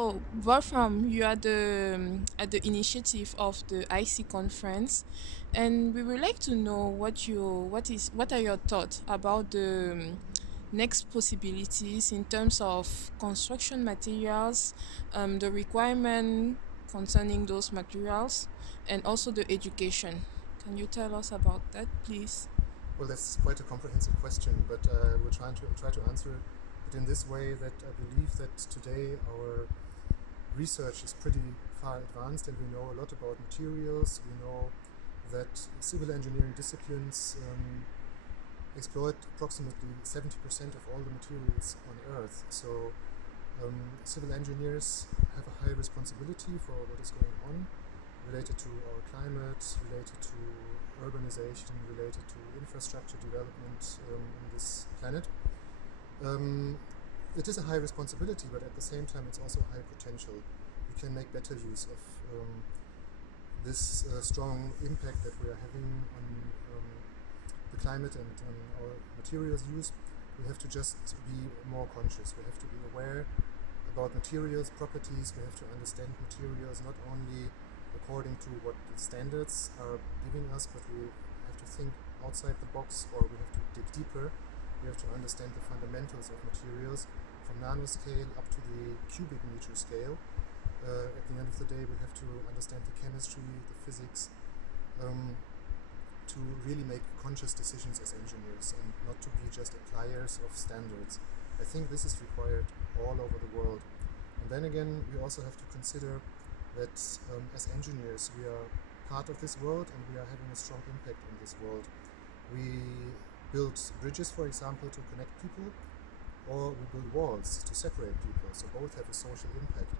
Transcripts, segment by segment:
So, Wolfram, you are at the initiative of the IC conference, and we would like to know what are your thoughts about the next possibilities in terms of construction materials, the requirement concerning those materials, and also the education. Can you tell us about that, please? Well, that's quite a comprehensive question, but we'll try to answer it in this way that I believe that today our research is pretty far advanced and we know a lot about materials. We know that civil engineering disciplines exploit approximately 70% of all the materials on Earth. So civil engineers have a high responsibility for what is going on related to our climate, related to urbanization, related to infrastructure development on this planet. It is a high responsibility, but at the same time it's also high potential. We can make better use of this strong impact that we are having on the climate and on our materials use. We have to just be more conscious. We have to be aware about materials, properties. We have to understand materials not only according to what the standards are giving us, but we have to think outside the box, or we have to dig deeper. We have to understand the fundamentals of materials from nanoscale up to the cubic meter scale. At the end of the day, we have to understand the chemistry, the physics, to really make conscious decisions as engineers and not to be just appliers of standards. I think this is required all over the world. And then again, we also have to consider that as engineers, we are part of this world and we are having a strong impact on this world. We build bridges, for example, to connect people, or we build walls to separate people. So both have a social impact.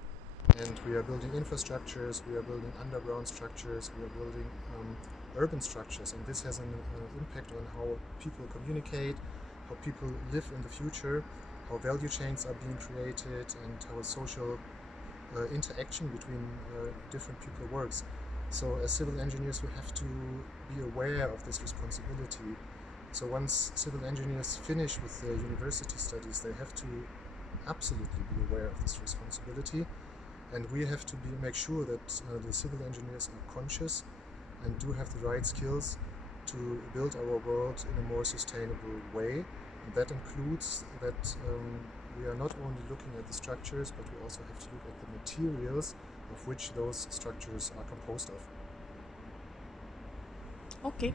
And we are building infrastructures, we are building underground structures, we are building urban structures, and this has an impact on how people communicate, how people live in the future, how value chains are being created, and how social interaction between different people works. So as civil engineers, we have to be aware of this responsibility. So once civil engineers finish with their university studies, they have to absolutely be aware of this responsibility, and we have to make sure that the civil engineers are conscious and do have the right skills to build our world in a more sustainable way. And that includes that we are not only looking at the structures, but we also have to look at the materials of which those structures are composed of. Okay,